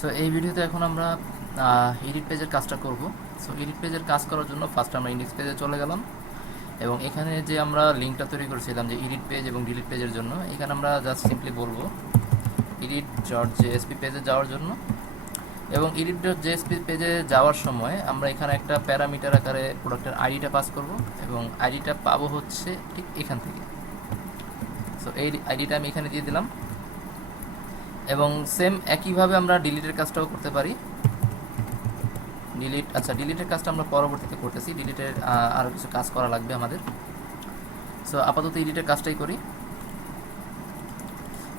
So এই ভিডিওতে এখন আমরা এডিট পেজের কাজটা করব। সো এডিট পেজের কাজ করার জন্য ফার্স্ট আমরা ইন্ডেক্স পেজে চলে গেলাম এবং এখানে যে আমরা লিঙ্কটা তৈরি করেছিলাম যে এডিট পেজ এবং ডিলিট পেজের জন্য, এখানে আমরা জাস্ট সিম্পলি বলবো edit.jsp পেজে যাওয়ার জন্য। এবং edit.jsp পেজে যাওয়ার সময় আমরা এখানে একটা প্যারামিটার আকারে প্রোডাক্টের আইডিটা পাস করব এবং আইডিটা পাবো হচ্ছে ঠিক এখান থেকে। সো এই আইডিটা আমি এখানে দিয়ে দিলাম এবং সেম একইভাবে আমরা ডিলিটের কাজটাও করতে পারি। ডিলিটের কাজটা আমরা পরবর্তীতে করতেছি, ডিলিটের আরও কিছু কাজ করা লাগবে আমাদের। সো আপাতত এডিটের কাজটাই করি।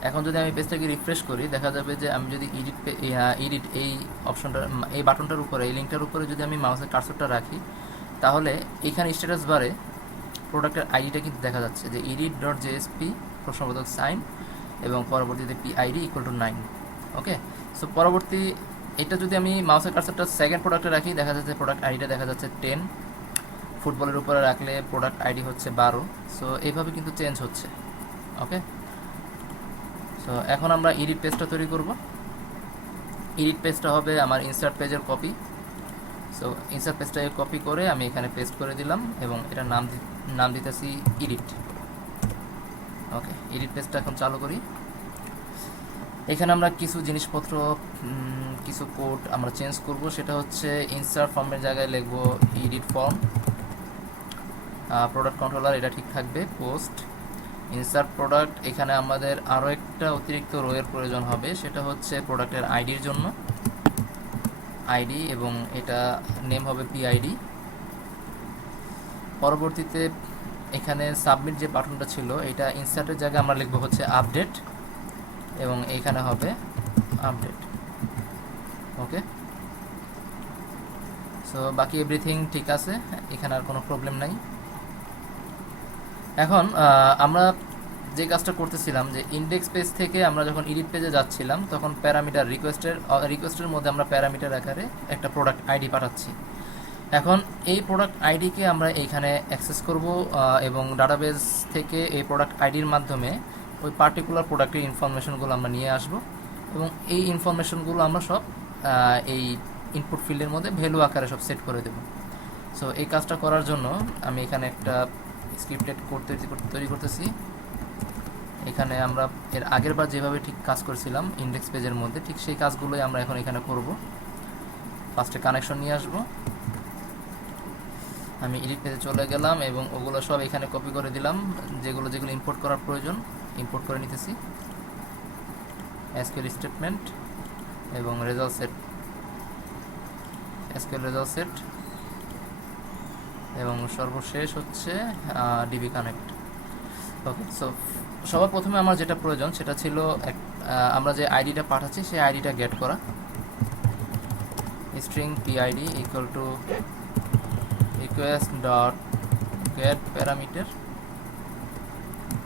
এখন যদি আমি পেজটাকে রিফ্রেশ করি, দেখা যাবে যে আমি যদি এডিট এই অপশনটা, এই বাটনটার উপরে, এই লিঙ্কটার উপরে যদি আমি মাউসের কার্সরটা রাখি, তাহলে এখানে স্ট্যাটাস বারে প্রোডাক্টের আইডিটা কিন্তু দেখা যাচ্ছে যে edit.jsp প্রশ্নবোধক সাইন এবং পরবর্তীতে PID = 9। ওকে, সো পরবর্তী এটা যদি আমি মাউসের কার্সরটা সেকেন্ড প্রোডাক্টে রাখি, দেখা যাচ্ছে প্রোডাক্ট আইডিটা দেখা যাচ্ছে 10, ফুটবলের উপরে রাখলে প্রোডাক্ট আইডি হচ্ছে 12। সো এইভাবে কিন্তু চেঞ্জ হচ্ছে। ওকে, সো এখন আমরা এডিট পেজটা তৈরি করব। এডিট পেজটা হবে আমার ইনসার্ট পেজের কপি। সো ইনসার্ট পেজটাকে কপি করে আমি এখানে পেস্ট করে দিলাম এবং এটার নাম দিতেছি এডিট। ওকে, এডিট পেজটা এখন চালু করি। এখানে আমরা কিছু জিনিসপত্র, কিছু কোড আমরা চেঞ্জ করব। সেটা হচ্ছে ইনসার্ট ফর্মের জায়গায় লিখব এডিট ফর্ম, প্রোডাক্ট কন্ট্রোলার এটা ঠিক থাকবে, পোস্ট, ইনসার্ট প্রোডাক্ট। এখানে আমাদের আরও একটা অতিরিক্ত রোয়ের প্রয়োজন হবে, সেটা হচ্ছে প্রোডাক্টের আইডির জন্য আইডি এবং এটা নেম হবে PID। পরবর্তীতে এখানে সাবমিট যে বাটনটা ছিল, এটা ইনসার্টের জায়গায় আমরা লিখব হচ্ছে আপডেট এবং এইখানে হবে আপডেট। ওকে, সো বাকি এভরিথিং ঠিক আছে, এখানে আর কোনো প্রবলেম নাই। এখন আমরা যে কাজটা করতেছিলাম যে ইন্ডেক্স পেজ থেকে আমরা যখন এডিট পেজে যাচ্ছিলাম, তখন প্যারামিটার রিকোয়েস্টের মধ্যে আমরা প্যারামিটার আকারে একটা প্রোডাক্ট আইডি পাঠাচ্ছি। এখন এই প্রোডাক্ট আইডিকে আমরা এইখানে অ্যাক্সেস করব এবং ডাটাবেস থেকে এই প্রোডাক্ট আইডির মাধ্যমে ওই পার্টিকুলার প্রোডাক্টের ইনফরমেশনগুলো আমরা নিয়ে আসব এবং এই ইনফরমেশনগুলো আমরা সব এই ইনপুট ফিল্ডের মধ্যে ভ্যালু আকারে সব সেট করে দেব। সো এই কাজটা করার জন্য আমি এখানে একটা স্ক্রিপ্টেড কোড তৈরি করতেছি। এখানে আমরা এর আগের বার যেভাবে ঠিক কাজ করেছিলাম ইন্ডেক্স পেজের মধ্যে, ঠিক সেই কাজগুলোই আমরা এখন এখানে করব। ফার্স্টে কানেকশন নিয়ে আসব। আমি এডিট পেজে চলে গেলাম এবং ওগুলো সব এখানে কপি করে দিলাম, যেগুলো ইম্পোর্ট করার প্রয়োজন ইম্পোর্ট করে নিতেছি। SQL স্টেটমেন্ট এবং result set, SQL result set এবং সর্বশেষ হচ্ছে DB কানেক্ট। ওকে, সো সবার প্রথমে আমার যেটা প্রয়োজন সেটা ছিল আমরা যে আইডিটা পাঠাচ্ছি সেই আইডিটা গেট করা। স্ট্রিং PID = request.get প্যারামিটার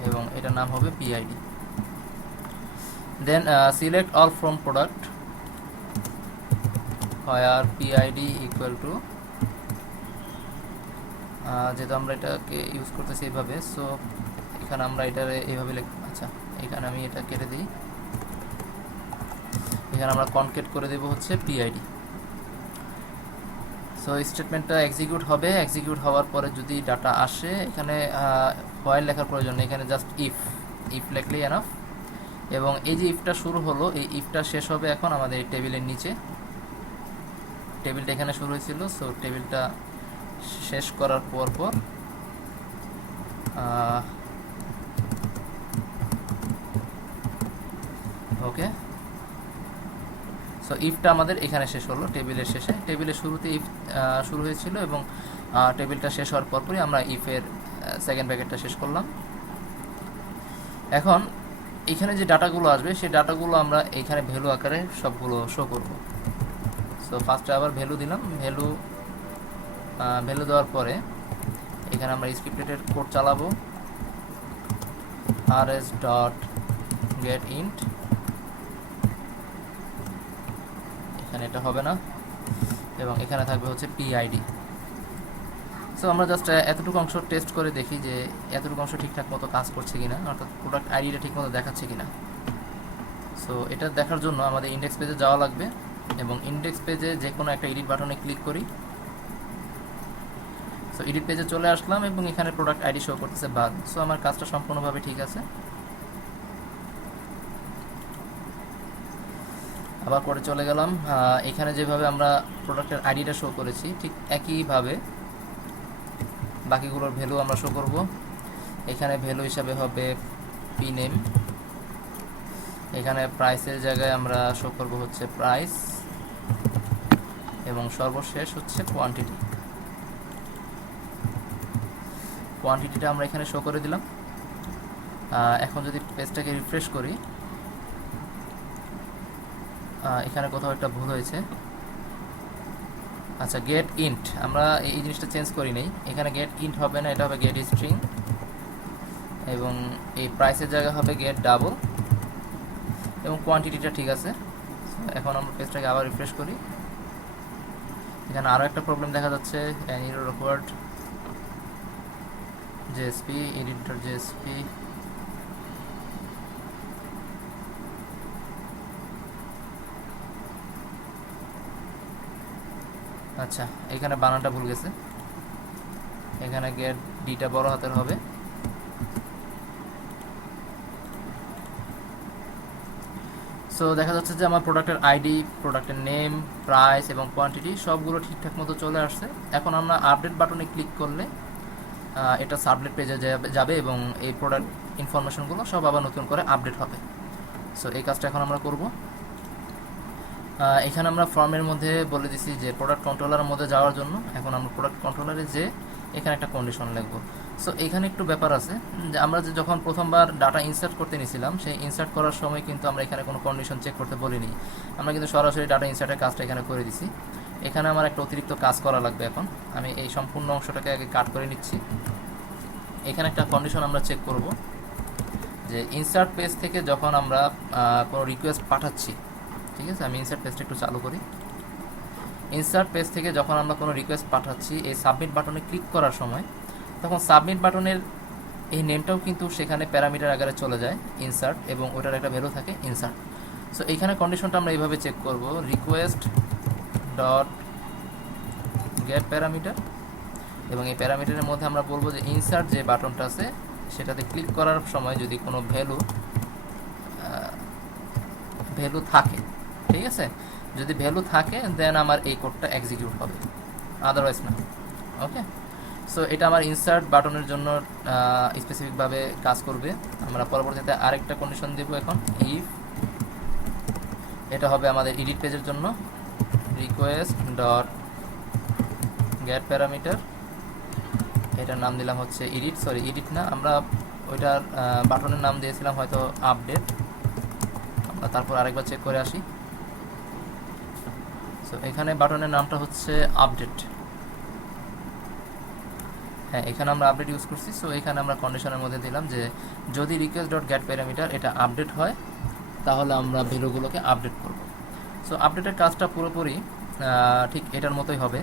এবং এটার নাম হবে PID। Then select all from product where PID = যেহেতু আমরা এটাকে ইউজ করতেছি এইভাবে, সো এখানে আমরা এটারে এইভাবে আচ্ছা, এখানে আমি এটা কেটে দিই। এখানে আমরা কনকেট করে দেব হচ্ছে PID। সো স্টেটমেন্টটা এক্সিকিউট হবে। এক্সিকিউট হওয়ার পরে যদি ডাটা আসে, এখানে হোয়াইল লেখার প্রয়োজন নেই, এখানে জাস্ট ইফ লেখলেই এনাফ। এবং এই যে ইফটা শুরু হলো, এই ইফটা শেষ হবে এখন আমাদের এই টেবিলের নিচে। টেবিলটা এখানে শুরু হয়েছিল, সো টেবিলটা শেষ করার পর ওকে, সো ইফটা আমাদের এখানে শেষ হলো টেবিলের শেষে। টেবিলের শুরুতে ইফ শুরু হয়েছিল এবং টেবিলটা শেষ হওয়ার পরপরই আমরা ইফের সেকেন্ড ব্র্যাকেটটা শেষ করলাম। এখন এখানে যে ডাটাগুলো আসবে সেই ডাটাগুলো আমরা এখানে ভ্যালু আকারে সবগুলো শো করব। সো ফার্স্টে আবার ভ্যালু দিলাম। ভ্যালু দেওয়ার পরে এখানে আমরা স্ক্রিপ্টেড কোড চালাবো, rs.getInt। এখানে এটা হবে না এবং এখানে থাকবে হচ্ছে PID। সো আমরা জাস্ট এতটুকু অংশ টেস্ট করে দেখি যে এতটুকু অংশ ঠিকঠাক মতো কাজ করছে কিনা, অর্থাৎ প্রোডাক্ট আইডিটা ঠিক মতো দেখাচ্ছে কিনা। সো এটা দেখার জন্য আমাদের ইন্ডেক্স পেজে যাওয়া লাগবে এবং ইন্ডেক্স পেজে যে কোনো একটা এডিট বাটনে ক্লিক করি। সো এডিট পেজে চলে আসলাম এবং এখানে প্রোডাক্ট আইডি শো করতেছে বাদ। সো আমার কাজটা সম্পূর্ণভাবে ঠিক আছে। আবার পরে চলে গেলাম, এখানে যেভাবে আমরা প্রোডাক্টের আইডিটা শো করেছি ঠিক একইভাবে বাকিগুলোর ভ্যালু আমরা শো করব। এখানে ভ্যালু হিসাবে হবে পি নেম, এখানে প্রাইসের জায়গায় আমরা শো করব হচ্ছে প্রাইস, এবং সর্বশেষ হচ্ছে কোয়ান্টিটি। কোয়ান্টিটিটা আমরা এখানে শো করে দিলাম। এখন যদি পেজটাকে রিফ্রেশ করি, এখানে কোথাও একটা ভুল হয়েছে। আচ্ছা, গেট ইন্ট, আমরা এই জিনিসটা চেঞ্জ করি নেই। এখানে গেট ইন্ট হবে না, এটা হবে গেট স্ট্রিং, এবং এই প্রাইসের জায়গা হবে গেট ডাবল, এবং কোয়ান্টিটিটা ঠিক আছে। এখন আমরা পেজটাকে আবার রিফ্রেশ করি। এখানে আরও একটা প্রবলেম দেখা যাচ্ছে, error required JSP editor JSP. আচ্ছা, এখানে বানানটা ভুল গেছে, এখানে গেট ডিটা বড় হাতের হবে। সো দেখা যাচ্ছে যে আমার প্রোডাক্টের আইডি, প্রোডাক্টের নেম, প্রাইস এবং কোয়ান্টিটি সবগুলো ঠিকঠাক মতো চলে আসছে। এখন আমরা আপডেট বাটনে ক্লিক করলে এটা সাবলেট পেজে যাবে এবং এই প্রোডাক্ট ইনফরমেশনগুলো সব আবার নতুন করে আপডেট হবে। সো এই কাজটা এখন আমরা করব। এখানে আমরা ফর্মের মধ্যে বলে দিছি যে প্রোডাক্ট কন্ট্রোলারের মধ্যে যাওয়ার জন্য। এখন আমরা প্রোডাক্ট কন্ট্রোলারে যে এখানে একটা কন্ডিশন লিখব। সো এখানে একটু ব্যাপার আছে যে আমরা যে যখন প্রথমবার ডাটা ইনসার্ট করতে নিয়েছিলাম, সেই ইনসার্ট করার সময় কিন্তু আমরা এখানে কোনো কন্ডিশন চেক করতে বলিনি। আমরা কিন্তু সরাসরি ডাটা ইনসার্টের কাজটা এখানে করে দিছি। এখানে আমার একটা অতিরিক্ত কাজ করা লাগবে। এখন আমি এই সম্পূর্ণ অংশটাকে আগে কাট করে নিচ্ছি। এখানে একটা কন্ডিশন আমরা চেক করব যে ইনসার্ট পেজ থেকে যখন আমরা কোনো রিকোয়েস্ট পাঠাচ্ছি, ঠিক আছে, আমি ইনসার্ট পেজটা একটু চালু করি। ইনসার্ট পেজ থেকে যখন আমরা কোনো রিকোয়েস্ট পাঠাচ্ছি, এই সাবমিট বাটনে ক্লিক করার সময় তখন সাবমিট বাটনের এই নেমটাও কিন্তু সেখানে প্যারামিটার আকারে চলে যায় ইনসার্ট, এবং ওটার একটা ভ্যালু থাকে ইনসার্ট। সো এইখানে কন্ডিশনটা আমরা এইভাবে চেক করব, রিকোয়েস্ট ডট গেট প্যারামিটার, এবং এই প্যারামিটারের মধ্যে আমরা বলবো যে ইনসার্ট যে বাটনটা আছে সেটাতে ক্লিক করার সময় যদি কোনো ভ্যালু থাকে, ঠিক আছে, যদি ভ্যালু থাকে দেন আমার এই কোডটা এক্সিকিউট হবে, আদারওয়াইজ না। ওকে, সো এটা আমার ইনসার্ট বাটনের জন্য স্পেসিফিকভাবে কাজ করবে। আমরা পরবর্তীতে আরেকটা কন্ডিশন দেব এখন, ইফ, এটা হবে আমাদের এডিট পেজের জন্য, রিকোয়েস্ট ডট গেট প্যারামিটার, এটার নাম দিলাম হচ্ছে এডিট না, আমরা ওইটার বাটনের নাম দিয়েছিলাম হয়তো আপডেট। আমরা তারপর আরেকবার চেক করে আসি। সো এখানে বাটনের নামটা হচ্ছে আপডেট। হ্যাঁ, এখানে আমরা আপডেট ইউজ করছি। সো এখানে আমরা কন্ডিশনের মধ্যে দিলাম যে যদি রিকোয়েস্ট ডট গেট প্যারামিটার এটা আপডেট হয় তাহলে আমরা ভ্যালুগুলোকে আপডেট করব। সো আপডেটের কাজটা পুরোপুরি ঠিক এটার মতোই হবে।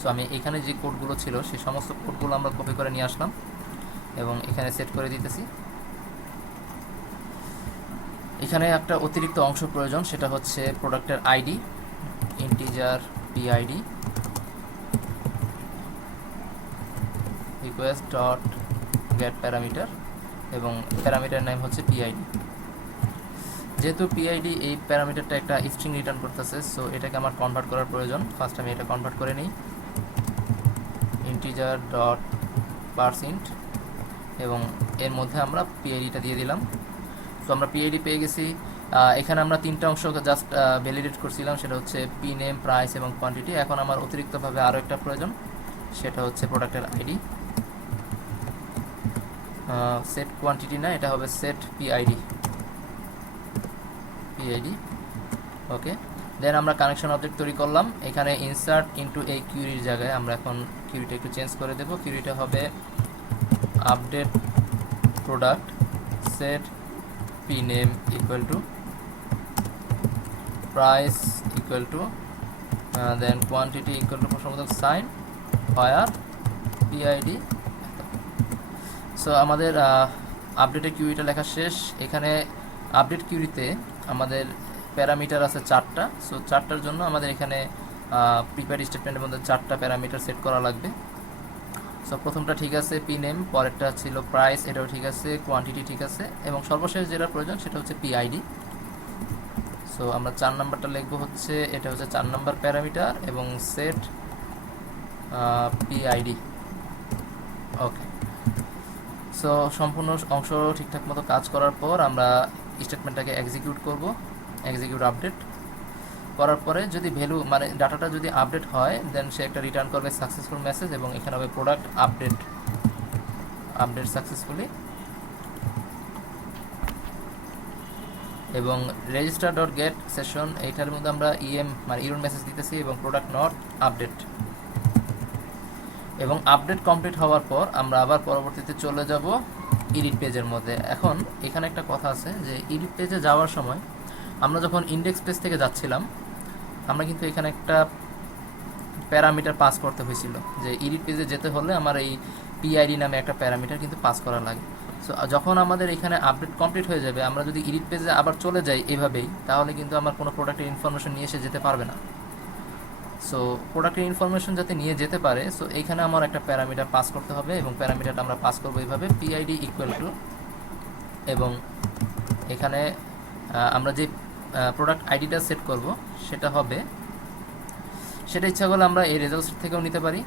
সো আমি এখানে যে কোডগুলো ছিল সেই সমস্ত কোডগুলো আমরা কপি করে নিয়ে আসলাম এবং এখানে সেট করে দিতেছি। এখানে একটা অতিরিক্ত অংশ প্রয়োজন, সেটা হচ্ছে প্রোডাক্টের ID, integer PID, request dot gate parameter, এবং প্যারামিটার নাম হচ্ছে পিআইডি। যেহেতু পিআইডি এই প্যারামিটারটা একটা স্ট্রিং রিটার্ন করতেছে, সো এটাকে আমার কনভার্ট করার প্রয়োজন। ফার্স্ট আমি এটা কনভার্ট করে নিই, ইন্টিজার ডট পারসেন্ট, এবং এর মধ্যে আমরা পিআইডিটা দিয়ে দিলাম। তো আমরা পিআইডি পেয়ে গেছি। এখানে আমরা তিনটা অংশ জাস্ট ভ্যালিডেট করছিলাম, সেটা হচ্ছে পি নেম, প্রাইস এবং কোয়ান্টিটি। এখন আমার অতিরিক্তভাবে আরও একটা প্রয়োজন, সেটা হচ্ছে প্রোডাক্টের আইডি। সেট কোয়ান্টিটি না, এটা হবে সেট পিআইডি। ওকে, দেন আমরা কানেকশন অবজেক্ট তৈরি করলাম। এখানে ইনসার্ট ইনটু এই কিউরির জায়গায় আমরা এখন কিউরিটা একটু চেঞ্জ করে দেব। কিউরিটা হবে update product set p name equal to price equal to then quantity equal to প্রশ্নবোধক সাইন ফায়ার পিআইডি। সো আমাদের আপডেটের কিউরিটা লেখা শেষ। এখানে আপডেট কিউরিতে আমাদের প্যারামিটার আছে 4টা। সো 4টার জন্য আমাদের এখানে প্রিপেয়ার স্টেটমেন্টের মধ্যে 4টা প্যারামিটার সেট করা লাগবে। সো প্রথমটা ঠিক আছে, পি নেম, পরেরটা ছিল প্রাইস, এটাও ঠিক আছে, কোয়ান্টিটি ঠিক আছে, এবং সর্বশেষ যেটা প্রয়োজন সেটা হচ্ছে পিআইডি। সো আমরা 4 নাম্বারটা লিখবো হচ্ছে, এটা হচ্ছে 4 নাম্বার প্যারামিটার এবং সেট পিআইডি। ওকে, সো সম্পূর্ণ অংশ ঠিকঠাক মতো কাজ করার পর আমরা স্টেটমেন্টটাকে এক্সিকিউট করব। এক্সিকিউট আপডেট করার পরে যদি ভ্যালু মানে ডাটাটা যদি আপডেট হয়, দেন সে একটা রিটার্ন করবে সাকসেসফুল মেসেজ, এবং এখানে হবে প্রোডাক্ট আপডেট সাকসেসফুলি, এবং রেজিস্টার ডট গেট সেশন এইটার মধ্যে আমরা মানে ইরর মেসেজ দিতেছি, এবং প্রোডাক্ট নট আপডেট। এবং আপডেট কমপ্লিট হওয়ার পর আমরা আবার পরবর্তীতে চলে যাব এডিট পেজের মধ্যে। এখন এখানে একটা কথা আছে যে এডিট পেজে যাওয়ার সময় আমরা যখন ইন্ডেক্স পেজ থেকে যাচ্ছিলাম, আমরা কিন্তু এখানে একটা প্যারামিটার পাস করতে হয়েছিল, যে এডিট পেজে যেতে হলে আমার এই পিআইডি নামে একটা প্যারামিটার কিন্তু পাস করা লাগে। সো যখন আমাদের এখানে আপডেট কমপ্লিট হয়ে যাবে, আমরা যদি এডিট পেজে আবার চলে যাই এভাবেই, তাহলে কিন্তু আমার কোনো প্রোডাক্টের ইনফরমেশন নিয়ে এসে যেতে পারবে না। সো প্রোডাক্টের ইনফরমেশন যাতে নিয়ে যেতে পারে, সো এইখানে আমার একটা প্যারামিটার পাস করতে হবে, এবং প্যারামিটারটা আমরা পাস করবো এইভাবে, পিআইডি ইকুয়াল টু, এবং এখানে আমরা যে প্রোডাক্ট আইডিটা সেট করব সেটা হবে, সেটা ইচ্ছা করলে আমরা এই রেজাল্টস থেকেও নিতে পারি,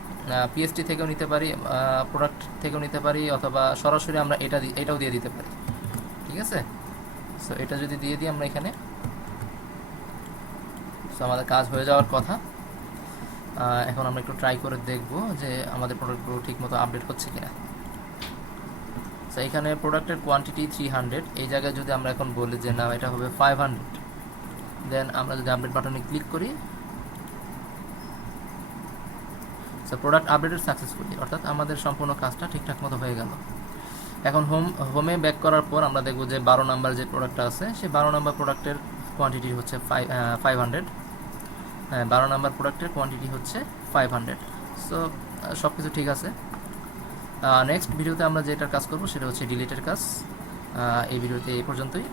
পিএসটি থেকেও নিতে পারি, প্রোডাক্ট থেকেও নিতে পারি, অথবা সরাসরি আমরা এটাও দিয়ে দিতে পারি। ঠিক আছে, সো এটা যদি দিয়ে দিই আমরা এখানে, সো আমাদের কাজ হয়ে যাওয়ার কথা। এখন আমরা একটু ট্রাই করে দেখব যে আমাদের প্রোডাক্টগুলো ঠিকমতো আপডেট হচ্ছে কিনা। সো এখানে প্রোডাক্টের কোয়ান্টিটি 300, এই জায়গায় যদি আমরা এখন বলি যে না এটা হবে 500, দেন আমরা যদি আপডেট বাটনে ক্লিক করি, সো প্রোডাক্ট আপডেটেড সাকসেসফুলি, অর্থাৎ আমাদের সম্পূর্ণ কাজটা ঠিকঠাক মতো হয়ে গেল। এখন হোমে ব্যাক করার পর আমরা দেখব যে 12 নাম্বার যে প্রোডাক্টটা আছে, সেই 12 নাম্বার প্রোডাক্টের কোয়ান্টিটি হচ্ছে 500। 12 নাম্বার প্রোডাক্টের কোয়ান্টিটি হচ্ছে 500। সো সব কিছু ঠিক আছে। নেক্সট ভিডিওতে আমরা যেটার কাজ করব সেটা হচ্ছে ডিলিটের কাজ। এই ভিডিওতে এই পর্যন্তই।